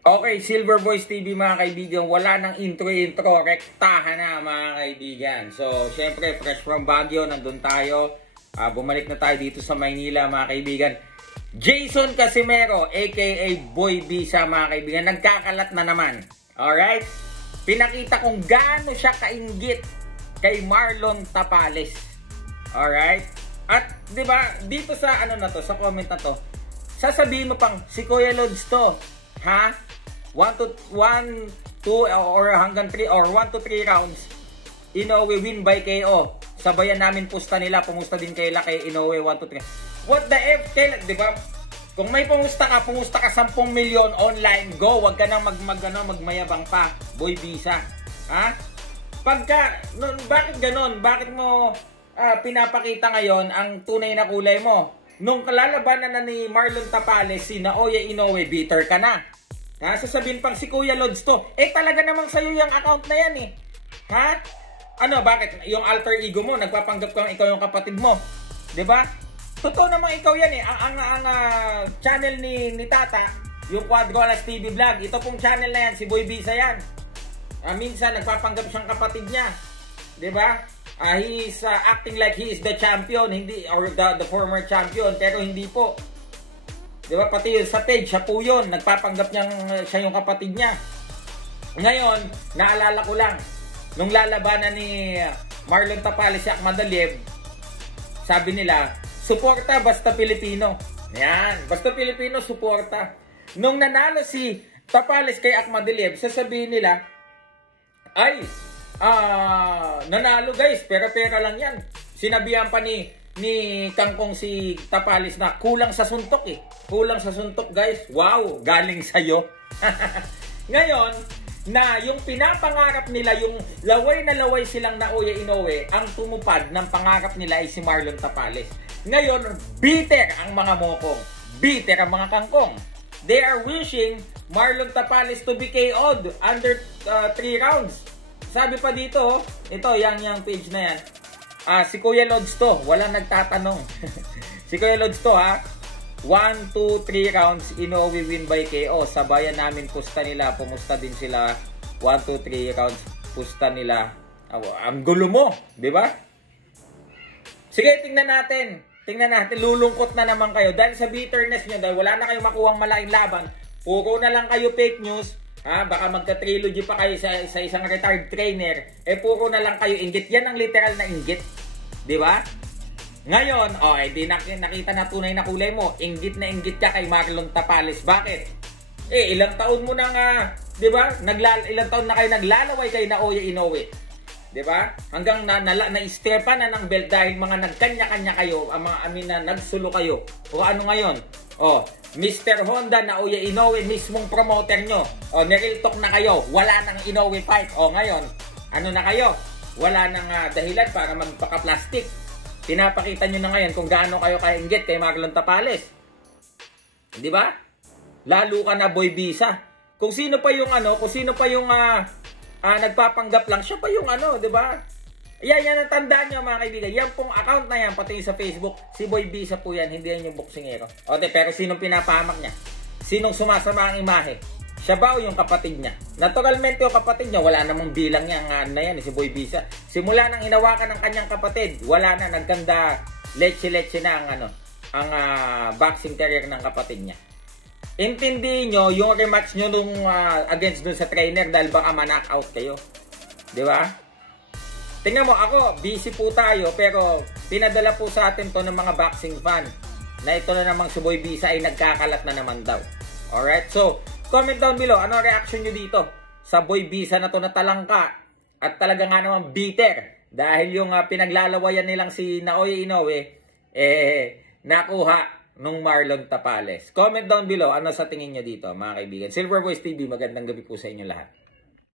Okay, Silver Voice TV mga kaibigan, wala nang intro, rektahan na mga kaibigan. So, syempre, fresh from Baguio, nandun tayo. Bumalik na tayo dito sa Maynila mga kaibigan. Jason Casimero, aka Boy Bisa mga kaibigan, nagkakalat na naman. Alright? Pinakita kung gaano siya kainggit kay Marlon Tapales. Alright? At, di ba, dito sa ano na to, sa comment na to, sasabihin mo pang, si Kuya Lods to, ha? 1, 2, or hanggang 3, or 1 to 3 rounds, Inoue win by KO. Sabayan namin pusta nila, pumusta din kaila kay Inoue 1 to 3. What the F, kaila, di ba? Kung may pumusta ka 10 milyon online, go, wag ka nang magmayabang pa, Boy Bisa. Ha? Pagka, bakit ganon? Bakit mo pinapakita ngayon ang tunay na kulay mo? Nung kalalabanan na ni Marlon Tapales, si Naoya Inoue, bitter ka na. Ha? Sasabihin pang si Kuya Lods to. Eh talaga namang sa'yo yung account na yan eh. Ha? Ano, bakit? Yung alter ego mo, nagpapanggap kang ikaw yung kapatid mo. Diba? Totoo namang ikaw yan eh. Ang channel ni Tata, yung Quadrolas TV Vlog, ito pong channel na yan, si Boy Bisa yan. Minsan, nagpapanggap siyang kapatid niya. Diba? He is acting like he is the champion, hindi, or the former champion, pero hindi po. Diba? Pati sa page, siya po yun. Nagpapanggap niyang siya yung kapatid niya. Ngayon, naalala ko lang, nung lalabanan ni Marlon Tapales si Akmadaliev, sabi nila, suporta basta Pilipino. Yan, basta Pilipino, suporta. Nung nanalo si Tapales kay Akmadaliev, sasabihin nila, ay, nanalo guys, pera-pera lang yan. Sinabihan pa ni Kangkong si Tapales na kulang sa suntok eh. Kulang sa suntok guys. Wow, galing sa'yo. Ngayon, na yung pinapangarap nila, yung laway na laway silang Naoya Inoue, ang tumupad ng pangarap nila ay si Marlon Tapales. Ngayon, bitter ang mga mokong. Bitter ang mga kangkong. They are wishing Marlon Tapales to be KO'd under 3 rounds. Sabi pa dito, ito, yung page na yan. Si Kuya Lods to, walang nagtatanong. Si Kuya Lods to ha. 1, 2, 3 rounds, Inoue win by KO. Sabayan namin pusta nila, pumusta din sila. 1, 2, 3 rounds, pusta nila. Ang gulo mo, di ba? Sige, tingnan natin. Tingnan natin, lulungkot na naman kayo. Dahil sa bitterness nyo, dahil wala na kayong makuhang malaking laban, puro na lang kayo fake news. Baka magka-trilogy pa kayo sa isang retired trainer. Puro na lang kayo inggit. Yan ang literal na inggit. Di ba? Ngayon, di nakita na tunay na kulay mo. Inggit na inggit ka kay Marlon Tapales. Bakit? Ilang taon mo nang, di ba? Ilang taon na kayo naglalaway kay Naoya Inoue. Di ba? Hanggang na-stepa na ng belt dahil mga nagkanya-kanya kayo, na nagsulo kayo. O ano ngayon? Mr. Honda Naoya Inoue, mismong promoter nyo. Nireal talk na kayo. Wala nang Inoue fight. Ngayon, ano na kayo? Wala nang dahilan para magpaka-plastic. Pinapakita nyo na ngayon kung gaano kayo kainggit kay Marlon Tapales. Di ba? Lalo ka na Boy Bisa. Kung sino pa yung nagpapanggap lang, siya pa yung di ba? Yan ang tandaan nyo mga kaibigan. Yan pong account na yan, pati sa Facebook, si Boy Bisa po yan, hindi yan yung boksingero. Pero sinong pinapahamak niya? Sinong sumasama ang imahe? Siya ba o yung kapatid niya? Naturalmente yung kapatid niya, wala namang bilang niya na yan, si Boy Bisa. Simula nang hinawakan ng kanyang kapatid, wala na, nagkanda, leche-leche na ang boxing career ng kapatid niya. Intindihin nyo yung rematch nyo against dun sa trainer dahil baka ma-knockout kayo. Di ba? Tingnan mo, ako, busy po tayo, pero pinadala po sa atin to ng mga boxing fan na ito na namang si Boy Bisa ay nagkakalat na naman daw. Alright? So, comment down below, ano reaction nyo dito sa Boy Bisa na to na talangka at talaga nga naman bitter dahil yung pinaglalawayan nilang si Naoya Inoue nakuha nung Marlon Tapales. Comment down below, ano sa tingin nyo dito mga kaibigan. Silver Voice TV, magandang gabi po sa inyo lahat.